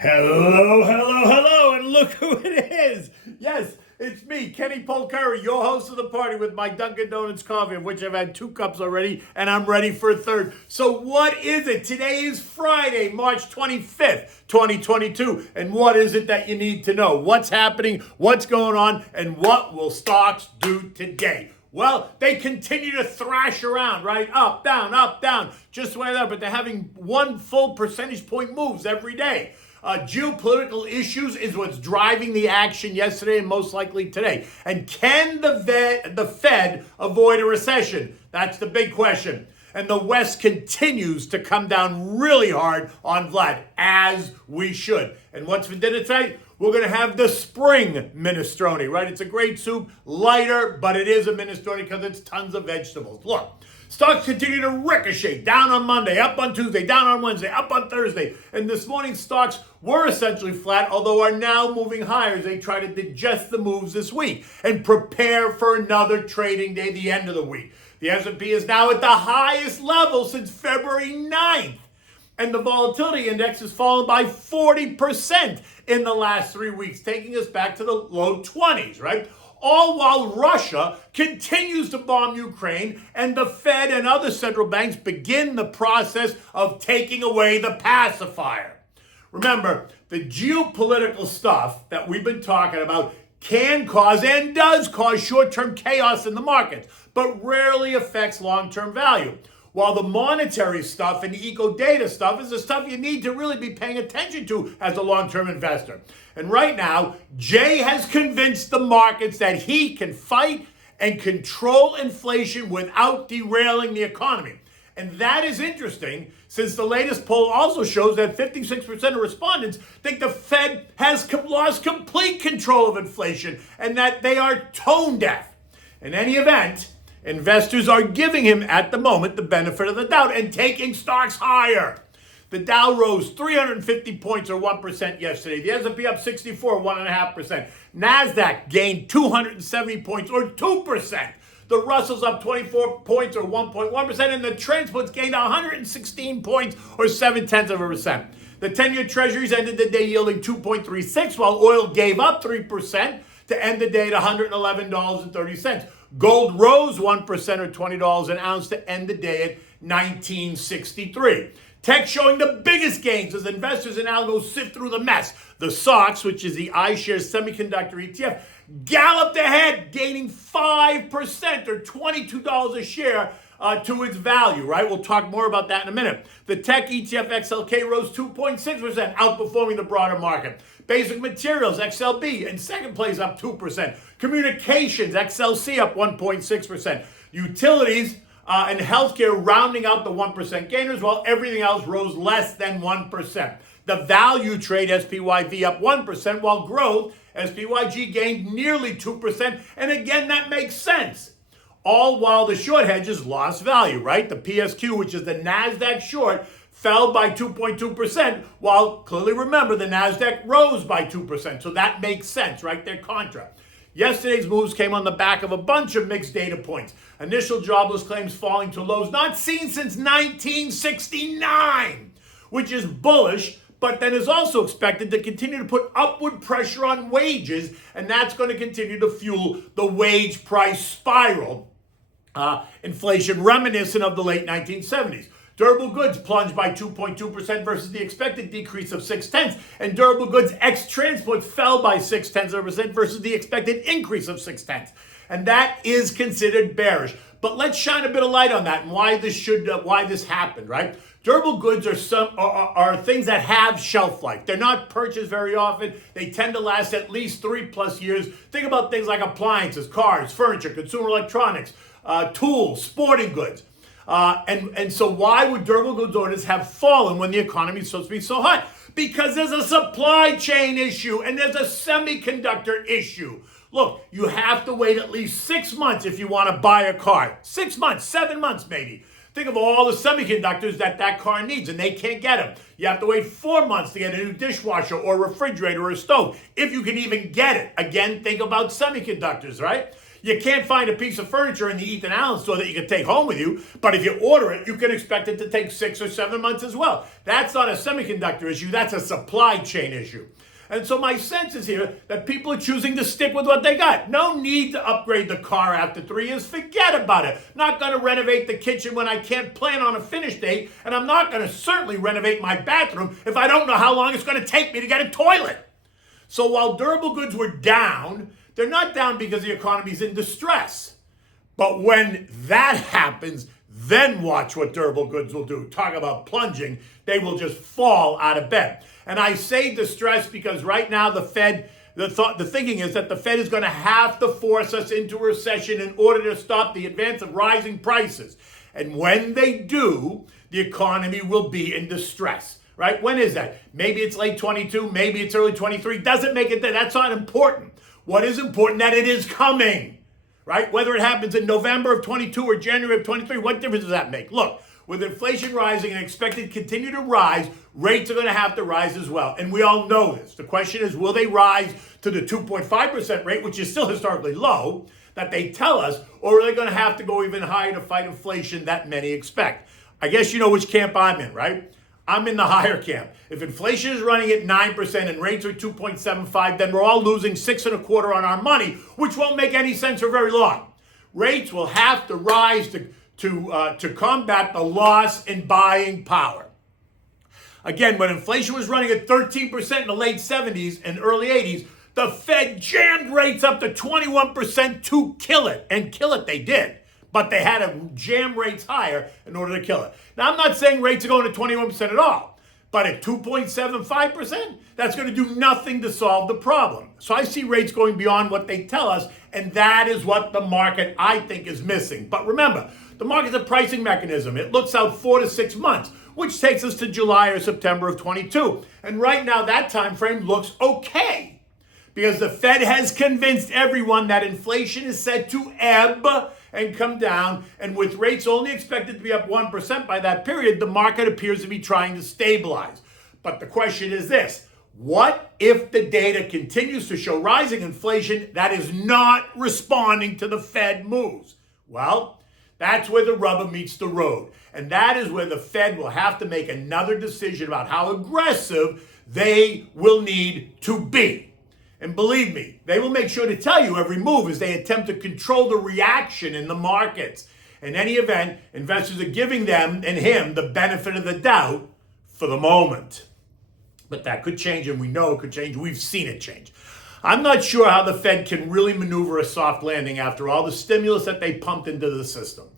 Hello, hello, hello, and look who it is. Yes, it's me, Kenny Polcurry, your host of the party with my Dunkin' Donuts coffee, of which I've had 2 cups already, and I'm ready for a third. So what is it? Today is Friday, March 25th, 2022, and what is it that you need to know? What's happening, what's going on, and what will stocks do today? Well, they continue to thrash around, right? Up, down, just the way they are, but they're having 1 full percentage point moves every day. Geopolitical issues is what's driving the action yesterday and most likely today. And can the Fed avoid a recession? That's the big question. And the West continues to come down really hard on Vlad, as we should. And what's for dinner tonight? We're going to have the spring minestrone, right? It's a great soup, lighter, but it is a minestrone because it's tons of vegetables. Look, stocks continue to ricochet, down on Monday, up on Tuesday, down on Wednesday, up on Thursday. And this morning's stocks were essentially flat, although are now moving higher as they try to digest the moves this week and prepare for another trading day, the end of the week. The S&P is now at the highest level since February 9th. And the volatility index has fallen by 40% in the last 3 weeks, taking us back to the low 20s, right? All while Russia continues to bomb Ukraine and the Fed and other central banks begin the process of taking away the pacifier. Remember, the geopolitical stuff that we've been talking about can cause and does cause short-term chaos in the markets, but rarely affects long-term value. While the monetary stuff and the eco-data stuff is the stuff you need to really be paying attention to as a long-term investor. And right now, Jay has convinced the markets that he can fight and control inflation without derailing the economy. And that is interesting, since the latest poll also shows that 56% of respondents think the Fed has lost complete control of inflation and that they are tone deaf. In any event, investors are giving him, at the moment, the benefit of the doubt and taking stocks higher. The Dow rose 350 points or 1% yesterday. The S&P up 64, 1.5%. NASDAQ gained 270 points or 2%. The Russell's up 24 points or 1.1%, and the Transports gained 116 points or 0.7%. The 10-year Treasuries ended the day yielding 2.36, while oil gave up 3% to end the day at $111.30. Gold rose 1% or $20 an ounce to end the day at $19.63. Tech showing the biggest gains as investors are now go sift through the mess. The SOX, which is the iShares Semiconductor ETF, galloped ahead, gaining 5% or $22 a share to its value, right? We'll talk more about that in a minute. The tech ETF XLK rose 2.6%, outperforming the broader market. Basic materials, XLB, in second place, up 2%. Communications, XLC, up 1.6%. Utilities and healthcare rounding out the 1% gainers, while everything else rose less than 1%. The value trade, SPYV, up 1%, while growth, SPYG, gained nearly 2%. And again, that makes sense. All while the short hedges lost value, right? The PSQ, which is the NASDAQ short, fell by 2.2%, while clearly remember the NASDAQ rose by 2%. So that makes sense, right? They're contra. Yesterday's moves came on the back of a bunch of mixed data points. Initial jobless claims falling to lows not seen since 1969, which is bullish, but then is also expected to continue to put upward pressure on wages, and that's going to continue to fuel the wage price spiral. Inflation reminiscent of the late 1970s. Durable goods plunged by 2.2% versus the expected decrease of 0.6%, and durable goods ex-transport fell by 0.6% versus the expected increase of 0.6%. And that is considered bearish. But let's shine a bit of light on that and why this happened, right? Durable goods are things that have shelf life. They're not purchased very often. They tend to last at least 3+ years. Think about things like appliances, cars, furniture, consumer electronics, tools, sporting goods. And so why would durable goods orders have fallen when the economy is supposed to be so hot? Because there's a supply chain issue and there's a semiconductor issue. Look, you have to wait at least 6 months if you want to buy a car. 6 months, 7 months maybe. Think of all the semiconductors that car needs, and they can't get them. You have to wait 4 months to get a new dishwasher or refrigerator or stove, if you can even get it. Again, think about semiconductors, right? You can't find a piece of furniture in the Ethan Allen store that you can take home with you, but if you order it, you can expect it to take 6 or 7 months as well. That's not a semiconductor issue, that's a supply chain issue. And so my sense is here that people are choosing to stick with what they got. No need to upgrade the car after 3 years. Forget about it. Not going to renovate the kitchen when I can't plan on a finish date, and I'm not going to certainly renovate my bathroom if I don't know how long it's going to take me to get a toilet. So while durable goods were down, they're not down because the economy's in distress. But when that happens, then watch what durable goods will do. Talk about plunging. They will just fall out of bed. And I say distress because right now the Fed, the thinking is that the Fed is going to have to force us into a recession in order to stop the advance of rising prices. And when they do, the economy will be in distress, right? When is that? Maybe it's late 22, maybe it's early 23. Doesn't make it that. That's not important. What is important, that it is coming, right? Whether it happens in November of 22 or January of 23, what difference does that make? Look, with inflation rising and expected to continue to rise, rates are going to have to rise as well. And we all know this. The question is, will they rise to the 2.5% rate, which is still historically low, that they tell us, or are they going to have to go even higher to fight inflation that many expect? I guess you know which camp I'm in, right? I'm in the higher camp. If inflation is running at 9% and rates are 2.75, then we're all losing 6.25% on our money, which won't make any sense for very long. Rates will have to rise to combat the loss in buying power. Again, when inflation was running at 13% in the late 70s and early 80s, the Fed jammed rates up to 21% to kill it. And kill it they did. But they had to jam rates higher in order to kill it. Now, I'm not saying rates are going to 21% at all. But at 2.75%, that's going to do nothing to solve the problem. So I see rates going beyond what they tell us, and that is what the market, I think, is missing. But remember, the market's a pricing mechanism. It looks out 4 to 6 months, which takes us to July or September of 22. And right now, that time frame looks okay, because the Fed has convinced everyone that inflation is set to ebb and come down, and with rates only expected to be up 1% by that period, the market appears to be trying to stabilize. But the question is this: what if the data continues to show rising inflation that is not responding to the Fed moves? Well, that's where the rubber meets the road. And that is where the Fed will have to make another decision about how aggressive they will need to be. And believe me, they will make sure to tell you every move as they attempt to control the reaction in the markets. In any event, investors are giving them and him the benefit of the doubt for the moment. But that could change, and we know it could change. We've seen it change. I'm not sure how the Fed can really maneuver a soft landing after all the stimulus that they pumped into the system.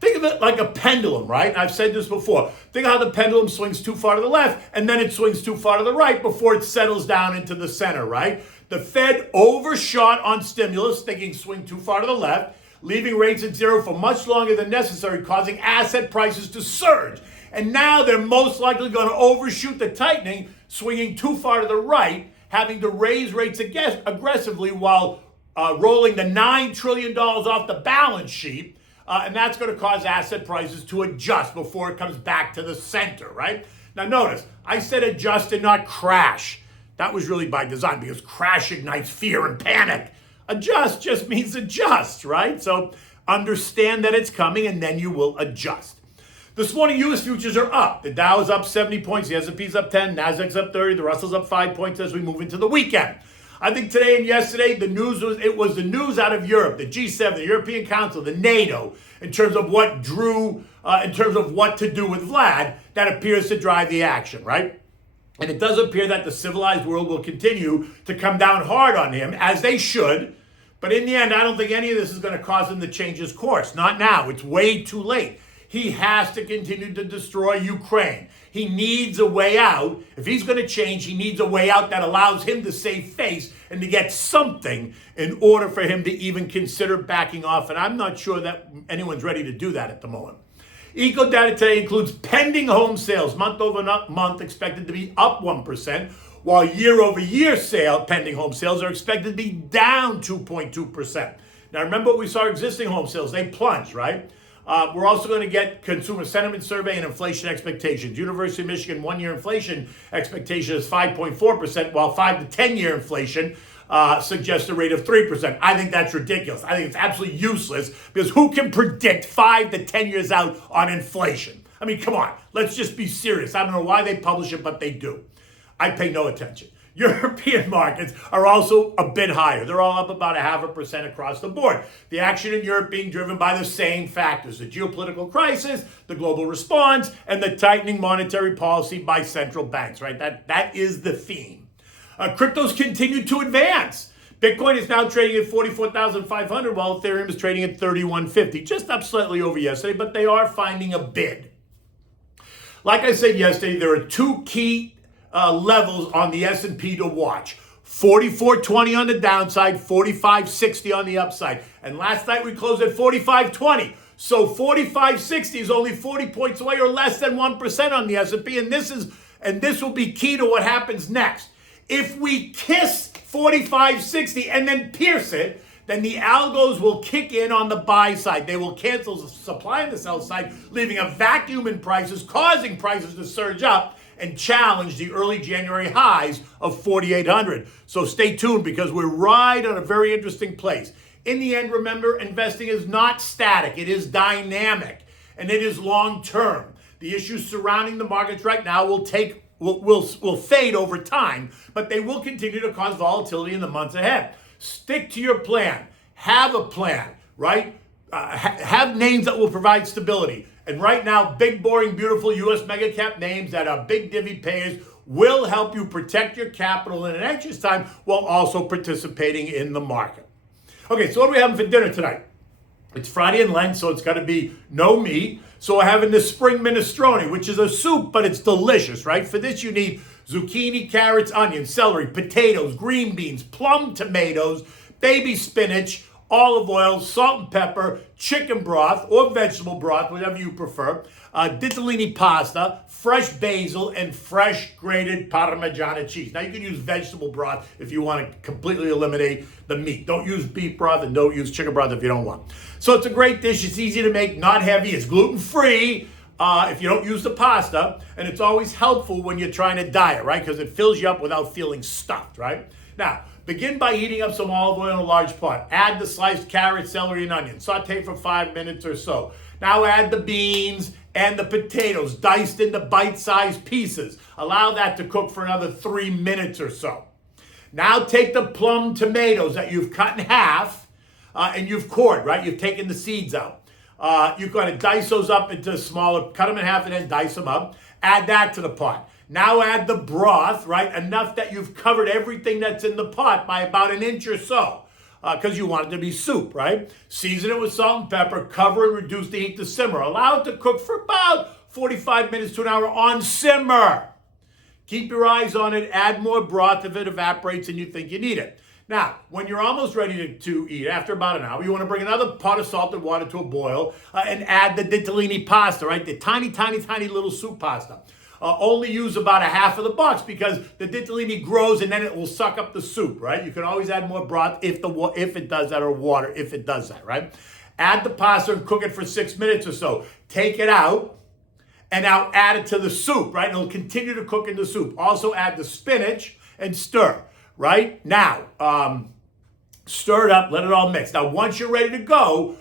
Think of it like a pendulum, right? And I've said this before. Think of how the pendulum swings too far to the left, and then it swings too far to the right before it settles down into the center, right? The Fed overshot on stimulus, thinking swing too far to the left, leaving rates at zero for much longer than necessary, causing asset prices to surge. And now they're most likely going to overshoot the tightening, swinging too far to the right, having to raise rates aggressively while rolling the $9 trillion off the balance sheet. And that's going to cause asset prices to adjust before it comes back to the center, right? Now notice, I said adjust and not crash. That was really by design because crash ignites fear and panic. Adjust just means adjust, right? So understand that it's coming and then you will adjust. This morning, U.S. futures are up. The Dow is up 70 points. The S&P's up 10. Nasdaq's up 30. The Russell's up 5 points as we move into the weekend. I think today and yesterday, the news was the news out of Europe, the G7, the European Council, the NATO, in terms of what to do with Vlad, that appears to drive the action, right? And it does appear that the civilized world will continue to come down hard on him, as they should. But in the end, I don't think any of this is going to cause him to change his course. Not now. It's way too late. He has to continue to destroy Ukraine. He needs a way out. If he's going to change, he needs a way out that allows him to save face and to get something in order for him to even consider backing off. And I'm not sure that anyone's ready to do that at the moment. Eco data today includes pending home sales, month over month expected to be up 1%, while year over year pending home sales are expected to be down 2.2%. Now remember what we saw existing home sales, they plunged, right? We're also going to get consumer sentiment survey and inflation expectations. University of Michigan 1-year inflation expectation is 5.4%, while 5 to 10-year inflation suggests a rate of 3%. I think that's ridiculous. I think it's absolutely useless because who can predict 5 to 10 years out on inflation? I mean, come on, let's just be serious. I don't know why they publish it, but they do. I pay no attention. European markets are also a bit higher. They're all up about 0.5% across the board. The action in Europe being driven by the same factors: the geopolitical crisis, the global response, and the tightening monetary policy by central banks, right? That is the theme. Cryptos continue to advance. Bitcoin is now trading at 44,500 while Ethereum is trading at 3,150, just up slightly over yesterday, but they are finding a bid. Like I said yesterday, there are two key levels on the S&P to watch. 4420 on the downside, 4560 on the upside. And last night we closed at 4520. So 4560 is only 40 points away or less than 1% on the S&P. And this will be key to what happens next. If we kiss 4560 and then pierce it, then the algos will kick in on the buy side. They will cancel the supply on the sell side, leaving a vacuum in prices, causing prices to surge up and challenge the early January highs of 4,800. So stay tuned because we're right on a very interesting place. In the end, remember, investing is not static. It is dynamic and it is long term. The issues surrounding the markets right now will fade over time, but they will continue to cause volatility in the months ahead. Stick to your plan. Have a plan, right? Have names that will provide stability. And right now, big, boring, beautiful U.S. mega cap names that are big divvy payers will help you protect your capital in an anxious time while also participating in the market. Okay, so what are we having for dinner tonight? It's Friday in Lent, so it's got to be no meat. So we're having the spring minestrone, which is a soup, but it's delicious, right? For this, you need zucchini, carrots, onions, celery, potatoes, green beans, plum tomatoes, baby spinach, olive oil, salt and pepper, chicken broth or vegetable broth, whatever you prefer, ditalini pasta, fresh basil, and fresh grated Parmigiana cheese. Now, you can use vegetable broth if you want to completely eliminate the meat. Don't use beef broth and don't use chicken broth if you don't want. So it's a great dish. It's easy to make, not heavy. It's gluten-free if you don't use the pasta. And it's always helpful when you're trying to diet, right? Because it fills you up without feeling stuffed, right? Now, begin by heating up some olive oil in a large pot. Add the sliced carrot, celery, and onion. Saute for 5 minutes or so. Now add the beans and the potatoes diced into bite-sized pieces. Allow that to cook for another 3 minutes or so. Now take the plum tomatoes that you've cut in half and you've cored, right? You've taken the seeds out. You're going to dice those up into smaller, cut them in half and then dice them up. Add that to the pot. Now add the broth, right? Enough that you've covered everything that's in the pot by about an inch or so because you want it to be soup, right? Season it with salt and pepper, cover and reduce the heat to simmer. Allow it to cook for about 45 minutes to an hour on simmer. Keep your eyes on it. Add more broth if it evaporates and you think you need it. Now, when you're almost ready to eat, after about an hour, you want to bring another pot of salted water to a boil and add the ditalini pasta, right? The tiny, tiny, tiny little soup pasta. Only use about a half of the box because the ditalini grows and then it will suck up the soup, right? You can always add more broth if it does that, or water if it does that, right? Add the pasta and cook it for 6 minutes or so. Take it out and now add it to the soup, right? And it'll continue to cook in the soup. Also add the spinach and stir, right? Now, stir it up, let it all mix. Now, once you're ready to go,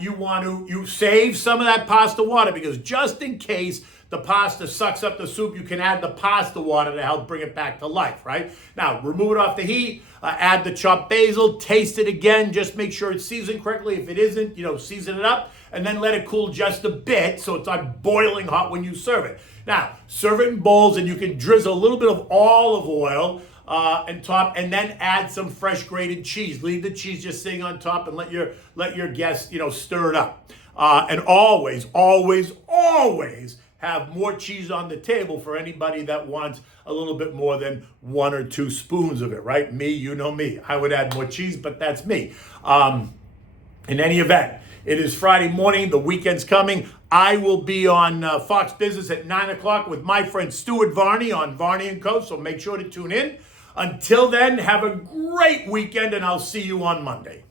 you save some of that pasta water because just in case the pasta sucks up the soup, you can add the pasta water to help bring it back to life, right? Now, remove it off the heat, add the chopped basil, taste it again, just make sure it's seasoned correctly. If it isn't, season it up, and then let it cool just a bit so it's not boiling hot when you serve it. Now, serve it in bowls, and you can drizzle a little bit of olive oil on top, and then add some fresh grated cheese. Leave the cheese just sitting on top and let your guests, stir it up. And always, always, always have more cheese on the table for anybody that wants a little bit more than 1 or 2 spoons of it, right? Me, you know me. I would add more cheese, but that's me. In any event, it is Friday morning. The weekend's coming. I will be on Fox Business at 9 o'clock with my friend Stuart Varney on Varney & Co., so make sure to tune in. Until then, have a great weekend, and I'll see you on Monday.